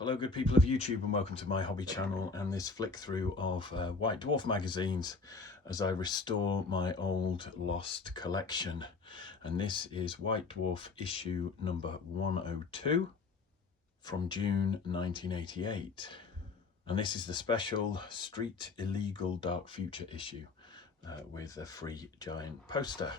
Hello good people of YouTube, and welcome to my hobby channel and this flick through of White Dwarf magazines as I restore my old lost collection. And this is White Dwarf issue number 102 from June 1988. And this is the special Street Illegal Dark Future issue with a free giant poster.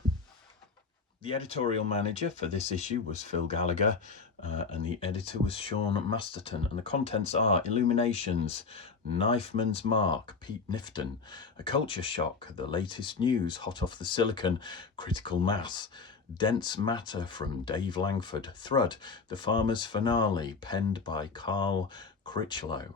The editorial manager for this issue was Phil Gallagher, and the editor was Sean Masterton, and the contents are Illuminations, Knifeman's Mark, Pete Nifton, A Culture Shock, The Latest News, Hot Off the Silicon, Critical Mass, Dense Matter from Dave Langford, Thrud, The Farmer's Finale, penned by Carl Critchlow,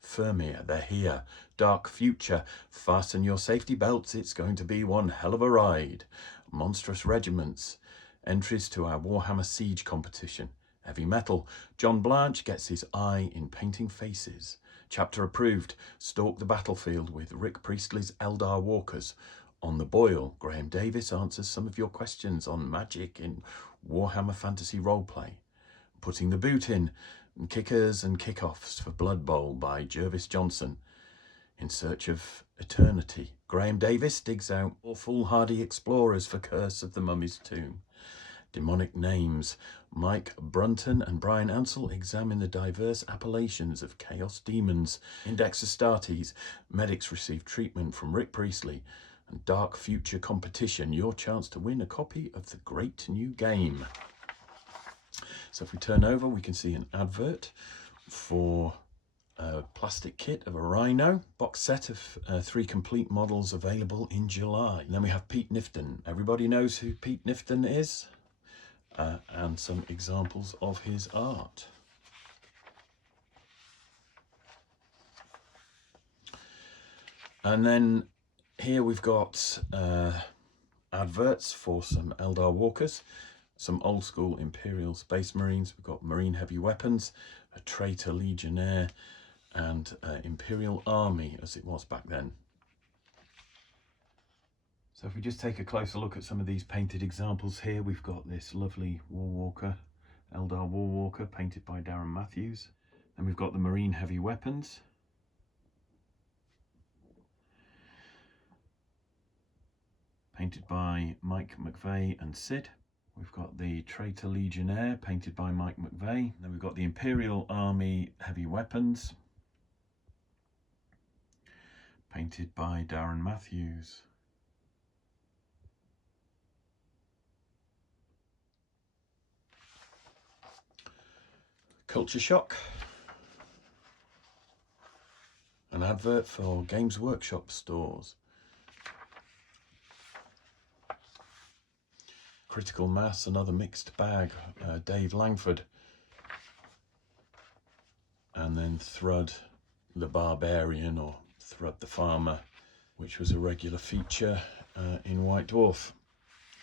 Firmir, They're Here, Dark Future, Fasten Your Safety Belts, It's Going to Be One Hell of a Ride, Monstrous Regiments, entries to our Warhammer Siege competition, Heavy Metal, John Blanche gets his eye in painting faces, chapter approved, Stalk the Battlefield with Rick Priestley's Eldar Walkers, On the Boil, Graham Davis answers some of your questions on magic in Warhammer Fantasy Roleplay, Putting the Boot In, Kickers and Kickoffs for Blood Bowl by Jervis Johnson, In Search of Eternity, Graham Davis digs out all foolhardy explorers for Curse of the Mummy's Tomb, Demonic Names, Mike Brunton and Brian Ansell examine the diverse appellations of Chaos Demons, Index Astartes, Medics Receive Treatment from Rick Priestley, and Dark Future Competition, your chance to win a copy of the great new game. So if we turn over, we can see an advert for a plastic kit of a Rhino, box set of 3 complete models available in July. And then we have Pete Nifton. Everybody knows who Pete Nifton is, and some examples of his art. And then here we've got adverts for some Eldar Walkers, some old school Imperial Space Marines. We've got Marine Heavy Weapons, a Traitor Legionnaire, and Imperial Army as it was back then. So if we just take a closer look at some of these painted examples here, we've got this lovely Warwalker, Eldar Warwalker, painted by Darren Matthews. And we've got the Marine Heavy Weapons, painted by Mike McVeigh and Sid. We've got the Traitor Legionnaire, painted by Mike McVeigh. Then we've got the Imperial Army Heavy Weapons, painted by Darren Matthews. Culture Shock, an advert for Games Workshop stores. Critical Mass, another mixed bag, Dave Langford. And then Thrud the Barbarian, or Thrud the Farmer, which was a regular feature in White Dwarf.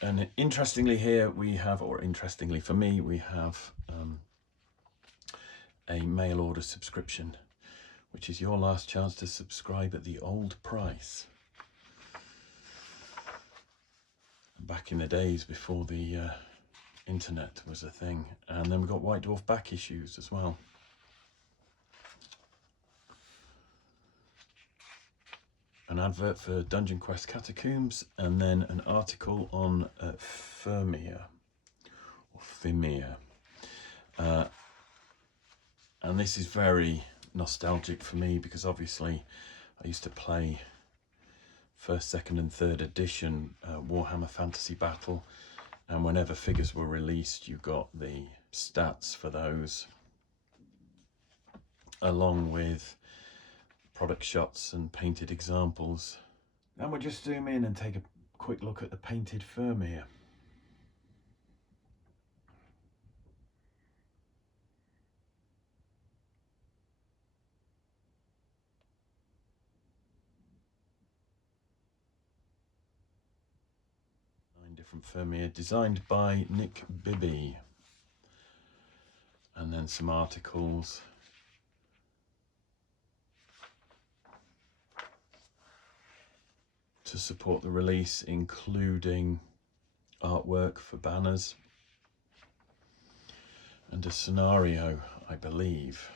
And interestingly here we have, or interestingly for me, we have a mail order subscription, which is your last chance to subscribe at the old price. Back in the days before the internet was a thing. And then we've got White Dwarf back issues as well. An advert for Dungeon Quest Catacombs, and then an article on Firmir, or Firmir. And this is very nostalgic for me because obviously I used to play 1st, 2nd and 3rd edition Warhammer Fantasy Battle, and whenever figures were released you got the stats for those along with product shots and painted examples. And we'll just zoom in and take a quick look at the painted Firmir. Different Firmir, designed by Nick Bibby. And then some articles. To support the release, including artwork for banners and a scenario, I believe.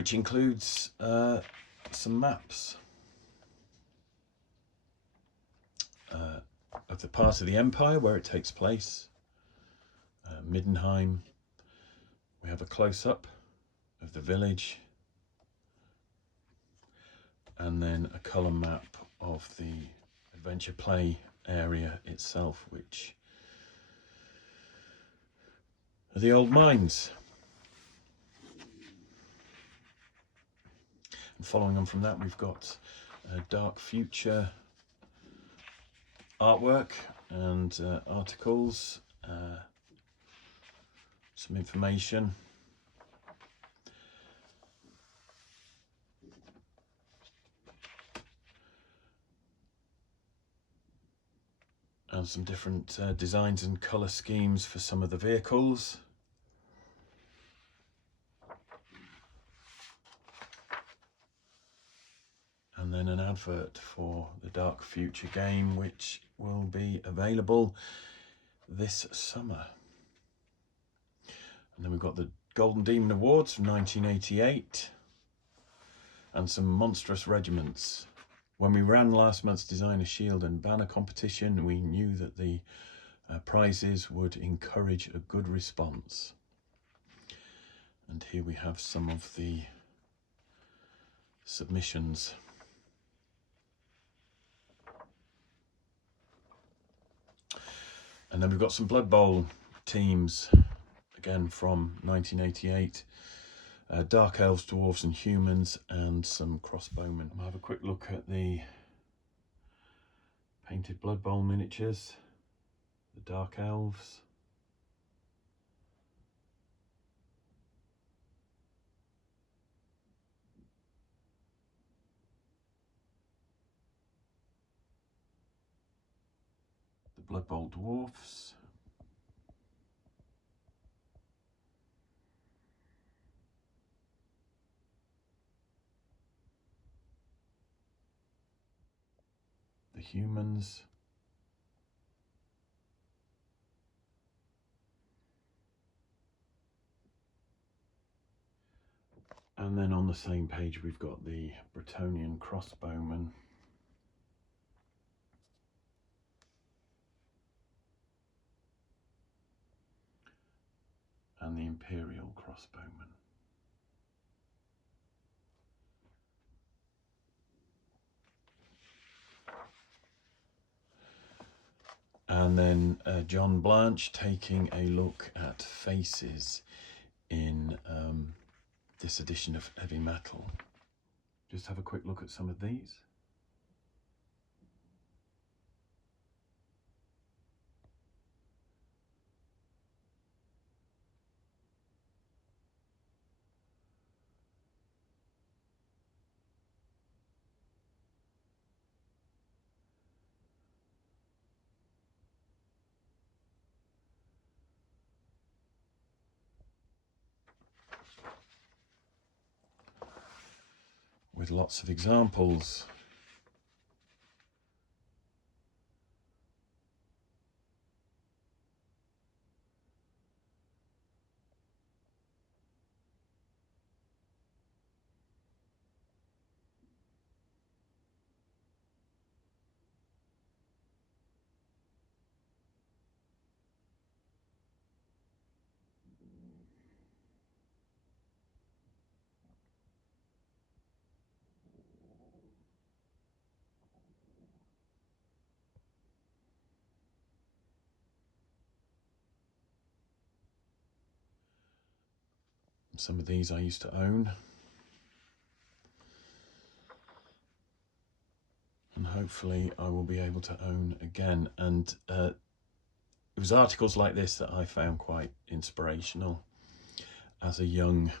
which includes some maps of the part of the Empire where it takes place. Middenheim. We have a close-up of the village, and then a colour map of the adventure play area itself, which are the old mines. And following on from that, we've got dark future artwork and articles, some information, and some different designs and colour schemes for some of the vehicles. And then an advert for the Dark Future game, which will be available this summer. And then we've got the Golden Demon Awards from 1988 and some monstrous regiments. When we ran last month's Designer Shield and Banner competition, we knew that the prizes would encourage a good response. And here we have some of the submissions. And then we've got some Blood Bowl teams, again from 1988. Dark Elves, Dwarves and Humans, and some Crossbowmen. We'll have a quick look at the painted Blood Bowl miniatures, the Dark Elves. The Blood Bowl Dwarfs. The Humans. And then on the same page we've got the Bretonnian Crossbowmen. And the Imperial Crossbowmen. And then John Blanche taking a look at faces in this edition of Heavy Metal. Just have a quick look at some of these. With lots of examples. Some of these I used to own. And hopefully I will be able to own again. And it was articles like this that I found quite inspirational as a young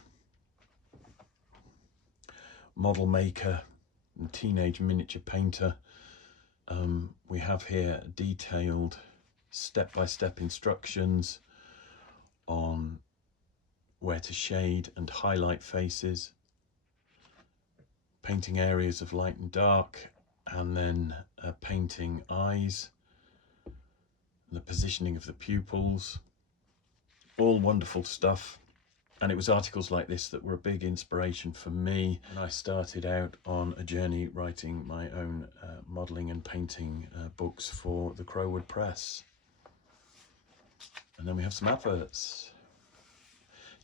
model maker and teenage miniature painter. We have here detailed step-by-step instructions on where to shade and highlight faces, painting areas of light and dark, and then painting eyes, the positioning of the pupils. All wonderful stuff. And it was articles like this that were a big inspiration for me. And I started out on a journey writing my own modelling and painting books for the Crowwood Press. And then we have some adverts.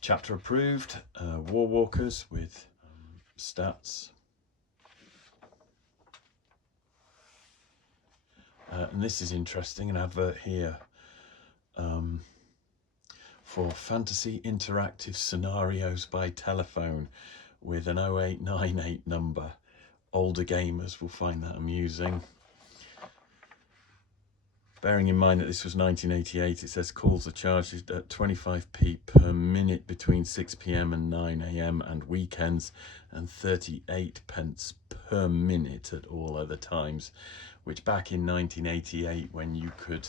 Chapter approved, War Walkers with stats. And this is interesting, an advert here for fantasy interactive scenarios by telephone with an 0898 number. Older gamers will find that amusing. Bearing in mind that this was 1988, it says calls are charged at 25p per minute between 6 PM and 9 AM and weekends, and 38 pence per minute at all other times, which back in 1988, when you could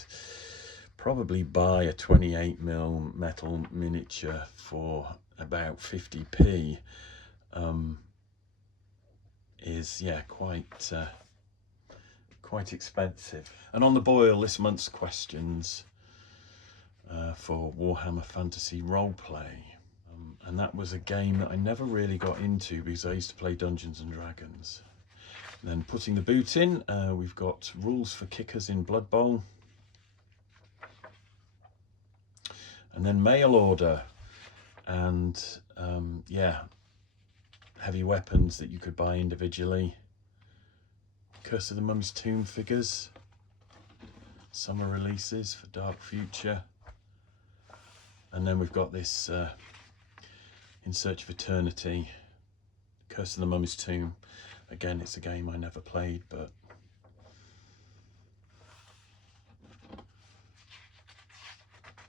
probably buy a 28mm metal miniature for about 50p, is, yeah, quite expensive. And on the boil, this month's questions for Warhammer Fantasy Roleplay. And that was a game that I never really got into because I used to play Dungeons and Dragons. And then putting the boot in, we've got rules for kickers in Blood Bowl. And then mail order. And yeah, heavy weapons that you could buy individually. Curse of the Mum's Tomb figures, summer releases for Dark Future, and then we've got this In Search of Eternity, Curse of the Mum's Tomb. Again, it's a game I never played, but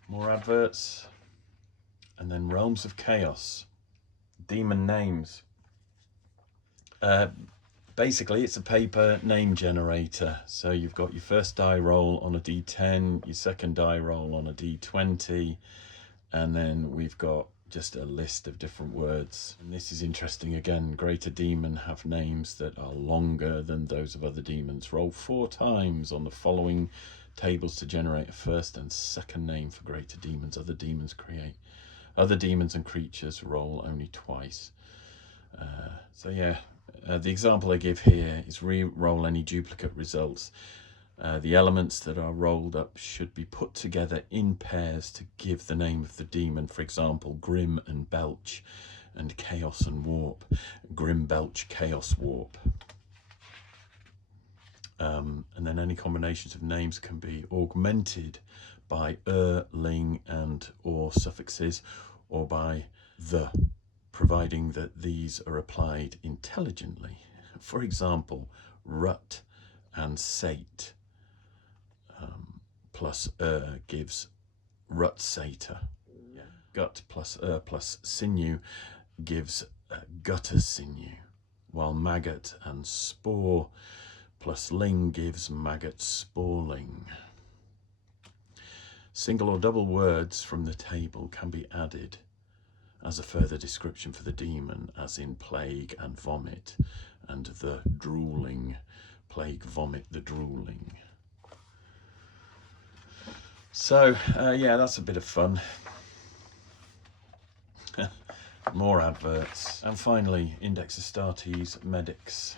more adverts, and then Realms of Chaos, demon names. Basically, it's a paper name generator. So you've got your first die roll on a D10, your second die roll on a D20, and then we've got just a list of different words. And this is interesting again. Greater demon have names that are longer than those of other demons. Roll 4 times on the following tables to generate a first and second name for greater demons. Other demons and creatures roll only twice. So yeah. The example I give here is re-roll any duplicate results. The elements that are rolled up should be put together in pairs to give the name of the demon. For example, Grim and Belch, and Chaos and Warp. Grim, Belch, Chaos, Warp. And then any combinations of names can be augmented by ling, and or suffixes, or by the, providing that these are applied intelligently. For example, rut and sate plus gives rut sater. Yeah. Gut plus plus sinew gives gutter sinew, while maggot and spore plus ling gives maggot sporling. Single or double words from the table can be added as a further description for the demon, as in plague and vomit, and the drooling. Plague, vomit, the drooling. So, yeah, that's a bit of fun. More adverts. And finally, Index Astartes medics,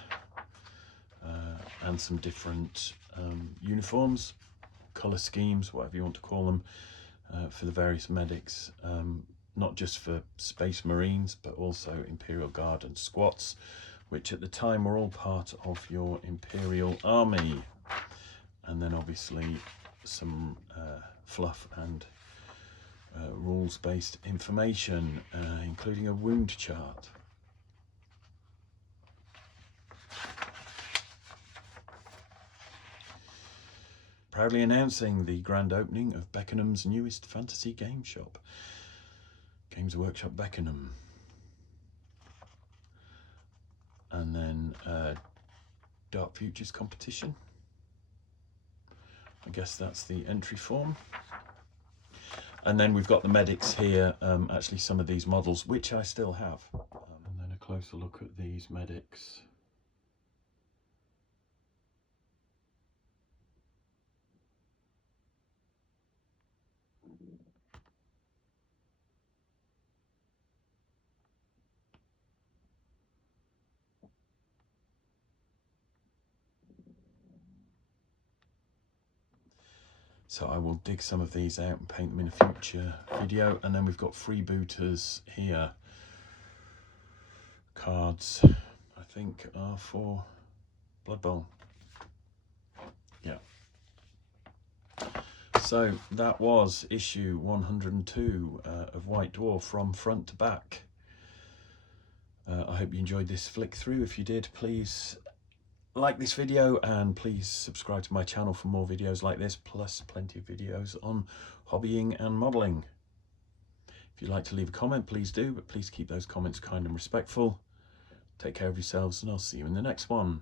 and some different uniforms, colour schemes, whatever you want to call them, for the various medics. Not just for Space Marines, but also Imperial Guard and Squats, which at the time were all part of your Imperial Army. And then obviously some fluff and rules-based information, including a wound chart. Proudly announcing the grand opening of Beckenham's newest fantasy game shop, Games Workshop Beckenham. And then Dark Futures competition. I guess that's the entry form. And then we've got the medics here, actually some of these models, which I still have. And then a closer look at these medics. So I will dig some of these out and paint them in a future video. And then we've got freebooters here. Cards, I think, are for Blood Bowl. Yeah. So that was issue 102 of White Dwarf from front to back. I hope you enjoyed this flick through. If you did, please like this video and please subscribe to my channel for more videos like this, plus plenty of videos on hobbying and modelling. If you'd like to leave a comment, please do, but please keep those comments kind and respectful. Take care of yourselves, and I'll see you in the next one.